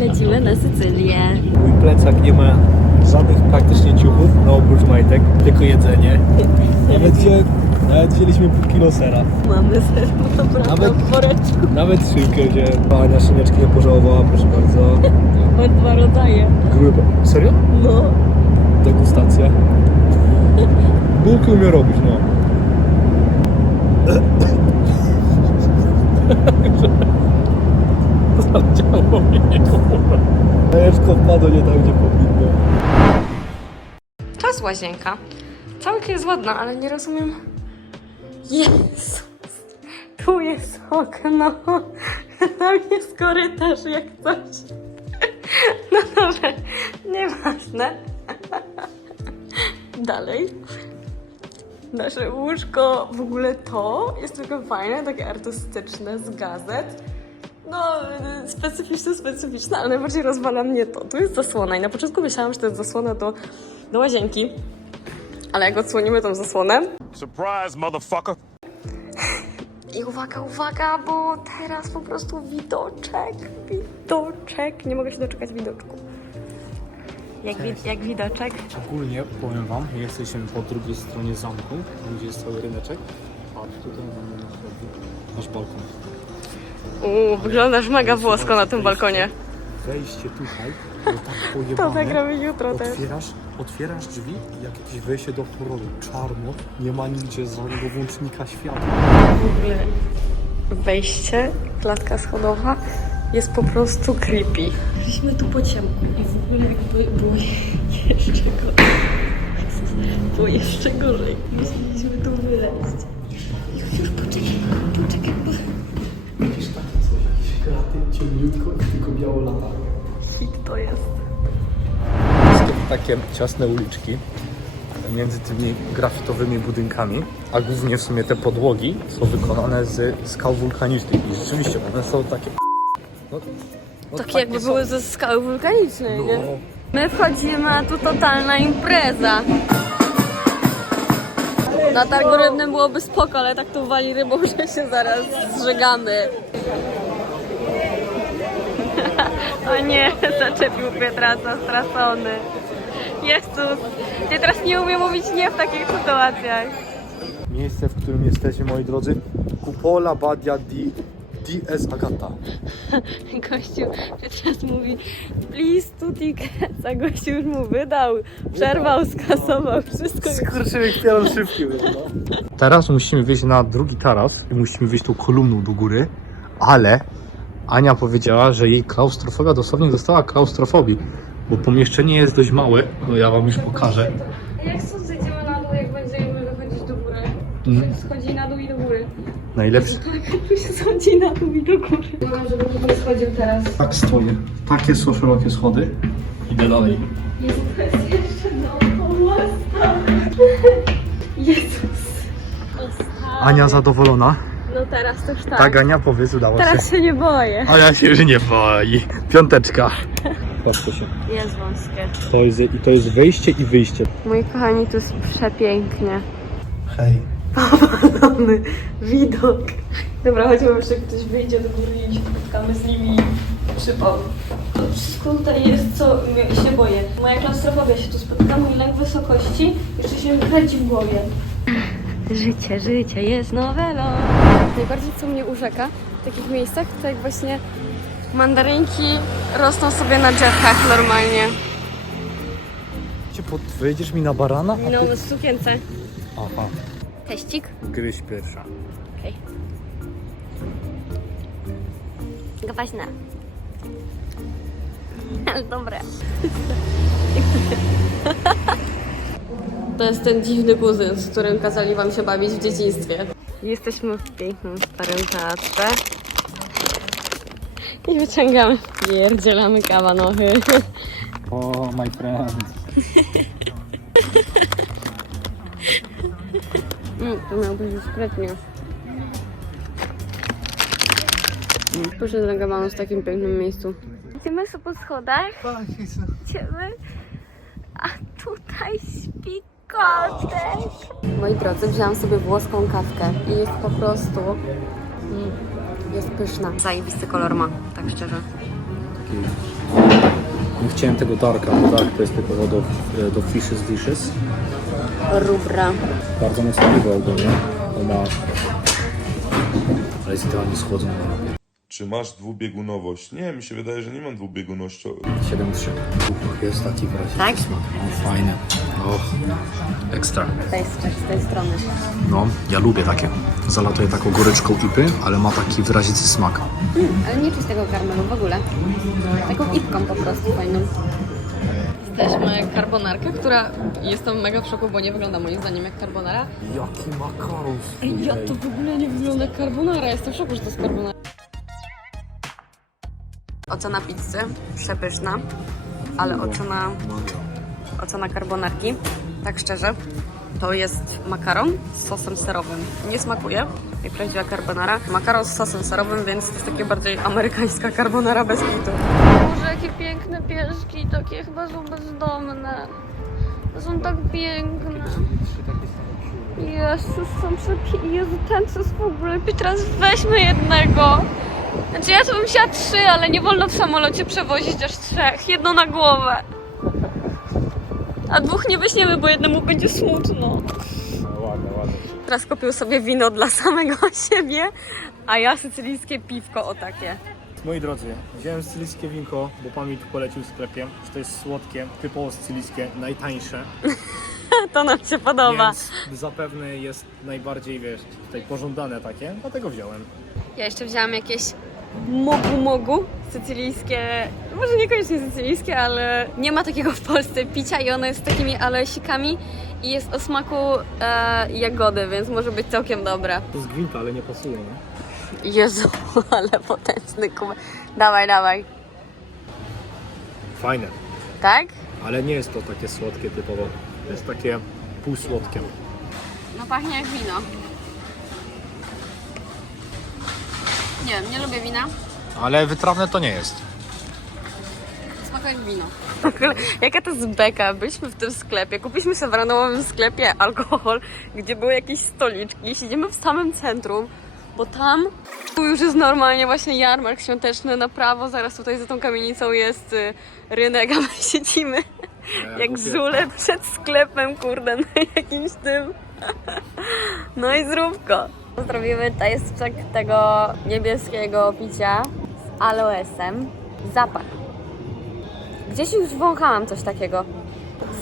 Lecimy na Sycylię. Mój plecak nie ma żadnych praktycznie ciuchów, no oprócz majtek, tylko jedzenie. Nawet, wzię, nawet wzięliśmy pół kilo sera. Mamy ser naprawdę Nawet- w woreczku. Nawet szynkę wziąłem. Ania szyneczki nie pożałowała, proszę bardzo. Ma dwa rodzaje. Grubo. Serio? No. Degustacja. Bułki umie robić, no. Zaleciało mnie. Jajeczko wpadło nie tam, gdzie powinno. Jest łazienka. Całkiem jest ładna, ale nie rozumiem. Jezus. Tu jest okno. Tam jest korytarz jak coś. No dobrze, nieważne. Dalej. Nasze łóżko, w ogóle to jest tylko fajne, takie artystyczne z gazet. No, y, specyficzne, specyficzne, ale najbardziej rozwala mnie to. Tu jest zasłona i na początku myślałam, że to jest zasłona do, do łazienki. Ale jak odsłonimy tą zasłonę... Surprise, motherfucker. I uwaga, uwaga, bo teraz po prostu widoczek, widoczek. Nie mogę się doczekać widoczku. Jak, wi- jak widoczek? Ogólnie powiem wam, my jesteśmy po drugiej stronie zamku, gdzie jest cały ryneczek. Patrz, tutaj mamy nasz balkon. Uuu, wyglądasz mega włosko na tym balkonie. Wejście tutaj, to tak pojebane. To zagramy jutro też. Otwierasz, otwierasz drzwi i jak jakieś wejście do horroru. Czarno, nie ma nigdzie żadnego włącznika światła. W ogóle wejście, klatka schodowa jest po prostu creepy. Byliśmy tu po ciemku i w ogóle jakby było jeszcze gorzej. Było jeszcze gorzej. Musieliśmy tu wyleźć. Hit to jest. Są takie ciasne uliczki między tymi grafitowymi budynkami, a głównie w sumie te podłogi są wykonane z skał wulkanicznych i rzeczywiście one są takie... No, no Takie jakby są. były ze skały wulkanicznej, nie? No. My wchodzimy, a tu totalna impreza. Na targu rybnym byłoby spoko, ale tak tu wali rybą, że się zaraz zżegamy. Nie, zaczepił Pietraca stracony. Jezus, ja teraz nie umiem mówić nie w takich sytuacjach. Miejsce, w którym jesteśmy, moi drodzy, Cupola Badia di DS Agata. Gościu Pietras mówi please tu tickets, a gościu już mu wydał, przerwał, skasował, wszystko. Skurczyłek pierwszy szybki no. Teraz musimy wyjść na drugi taras i musimy wyjść tą kolumną do góry, ale Ania powiedziała, że jej klaustrofobia dosłownie dostała klaustrofobii, bo pomieszczenie jest dość małe, no ja wam już pokażę. Jak stąd zejdziemy na dół, jak będziemy wychodzić do góry? Mhm. Schodzi na dół i do góry. Najlepszy. Tak, tu się schodzi na dół i do góry. Mam, żeby nikt nie schodził teraz. Tak stoję. Takie są szerokie schody. Idę dalej. Jezu, to jest jeszcze dookoła Jezus. Ania zadowolona. No teraz to już tak. Tak, Ania, powiedz, udało się. Teraz się nie boję. A ja się już nie boi. Piąteczka. Patrzcie się. Jest wąskie. To jest, I to jest wejście i wyjście. Moi kochani, to jest przepięknie. Hej. Mamy widok. Dobra, chodźmy, jeszcze ktoś wyjdzie do góry i się spotkamy z nimi. Przypał. To wszystko tutaj jest, co ja się boję. Moja klaustrofobia się tu spotyka, mój lęk wysokości, jeszcze się kręci w głowie. Życie, życie jest nowelą. Najbardziej co mnie urzeka w takich miejscach, to jak właśnie mandarynki rosną sobie na drzewkach normalnie. Cię pod... Wyjedziesz mi na barana? No, ty... w sukience. Aha. Teścik? Gryź pierwsza. Okej. Gawaźna. Ale dobre. To jest ten dziwny kuzyn, z którym kazali wam się bawić w dzieciństwie. Jesteśmy w pięknym starym teatrze. I wyciągamy, pierdzielamy kawanochy. O, my friend. Mm, to miał być sprytnie. Proszę zagabaną w takim pięknym miejscu. Idziemy sobie po schodach. Idziemy. A tutaj śpi kotek. Moi drodzy, wzięłam sobie włoską kawkę i jest po prostu... Mm, jest pyszna. Zajebisty kolor ma, tak szczerze. Taki Nie chciałem tego darka, bo dark to jest typowo do, do fishes dishes. Rubra. Bardzo mocno piwo ogólnie. On ma... Ale jest idealnie schłodzony. Czy masz dwubiegunowość? Nie, mi się wydaje, że nie mam dwubieguności. 7-3. Uch, jest taki wyraźny Tak? smak. No, fajny. Och, ekstra. To jest z tej strony. No, ja lubię takie. Zalatuję taką goryczką ipy, ale ma taki wyrazisty smak. Ale nie czuć tego karmelu w ogóle. Taką ipką po prostu fajną. Jesteśmy carbonarkę, która jestem mega w szoku, bo nie wygląda moim zdaniem jak carbonara. Jaki makaron. Ej, ja to w ogóle nie wygląda jak carbonara. Jestem w szoku, że to jest carbonara. Ocena pizzy przepyszna, ale ocena, ocena carbonarki, tak szczerze, to jest makaron z sosem serowym. Nie smakuje jak prawdziwa carbonara. Makaron z sosem serowym, więc to jest takie bardziej amerykańska carbonara bez kitu. Boże, jakie piękne pieszki, takie chyba są bezdomne. Są tak piękne. Jezus, są przepiękne. Jezu, ten jest w ogóle. Teraz weźmy jednego. Znaczy ja to bym chciała trzy, ale nie wolno w samolocie przewozić aż trzech. Jedno na głowę. A dwóch nie weźmiemy, bo jednemu będzie smutno. Ładne, ładne. Teraz kupił sobie wino dla samego siebie, a ja sycylijskie piwko o takie. Moi drodzy, wziąłem sycylijskie winko, bo pan mi tu polecił w sklepie, że to jest słodkie, typowo sycylijskie, najtańsze, To nam się podoba. więc zapewne jest najbardziej, wiesz, tutaj pożądane takie, dlatego wziąłem. Ja jeszcze wzięłam jakieś mogu mogu sycylijskie, może niekoniecznie sycylijskie, ale nie ma takiego w Polsce picia i ono jest z takimi alesikami i jest o smaku e, jagody, więc może być całkiem dobre. To jest gwinta, ale nie pasuje, nie? Jezu, ale potężny kubek. Dawaj, dawaj. Fajne, Tak? ale nie jest to takie słodkie typowo, to jest takie półsłodkie. No pachnie jak wino. Nie wiem, nie lubię wina. Ale wytrawne to nie jest. Smakuje wino. W ogóle, jaka to jest beka? Byliśmy w tym sklepie, kupiliśmy sobie w randomowym sklepie alkohol, gdzie były jakieś stoliczki. Siedzimy w samym centrum, bo tam tu już jest normalnie właśnie jarmark świąteczny na prawo. Zaraz tutaj za tą kamienicą jest y, rynek, a my siedzimy jak żule przed sklepem, kurde, na jakimś tym. No i zróbko. Zrobimy tajstrzek tego niebieskiego picia z aloesem. Zapach. Gdzieś już wąchałam coś takiego.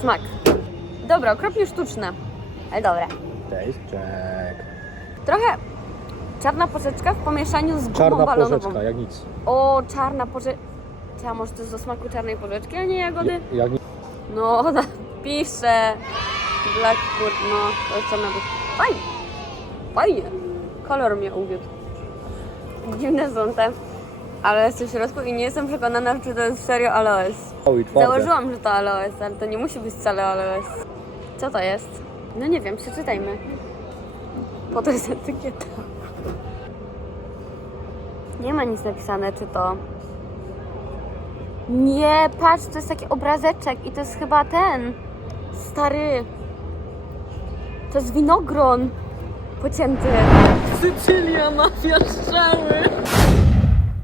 Smak. Dobra, okropnie sztuczne. Ale dobre. Cześć, czek. Trochę czarna porzeczka w pomieszaniu z gumą Czarna balonową. porzeczka, jak nic. O, czarna porzeczka. Czy a może to jest do smaku czarnej porzeczki, a nie jagody? Jak nic. No, ona pisze. Blackwood, no, to jest czarna porzeczka. Fajnie. Fajnie. Kolor mnie uwiódł. Dziwne są te aloesy w środku i nie jestem przekonana, czy to jest serio aloes. O, i twarde. Założyłam, że to aloes, ale to nie musi być wcale aloes. Co to jest? No nie wiem, przeczytajmy. Po to jest etykieta. Nie ma nic napisane, czy to... Nie, patrz, to jest taki obrazeczek i to jest chyba ten. Stary. To jest winogron pocięty. Sycylia, mafia strzały.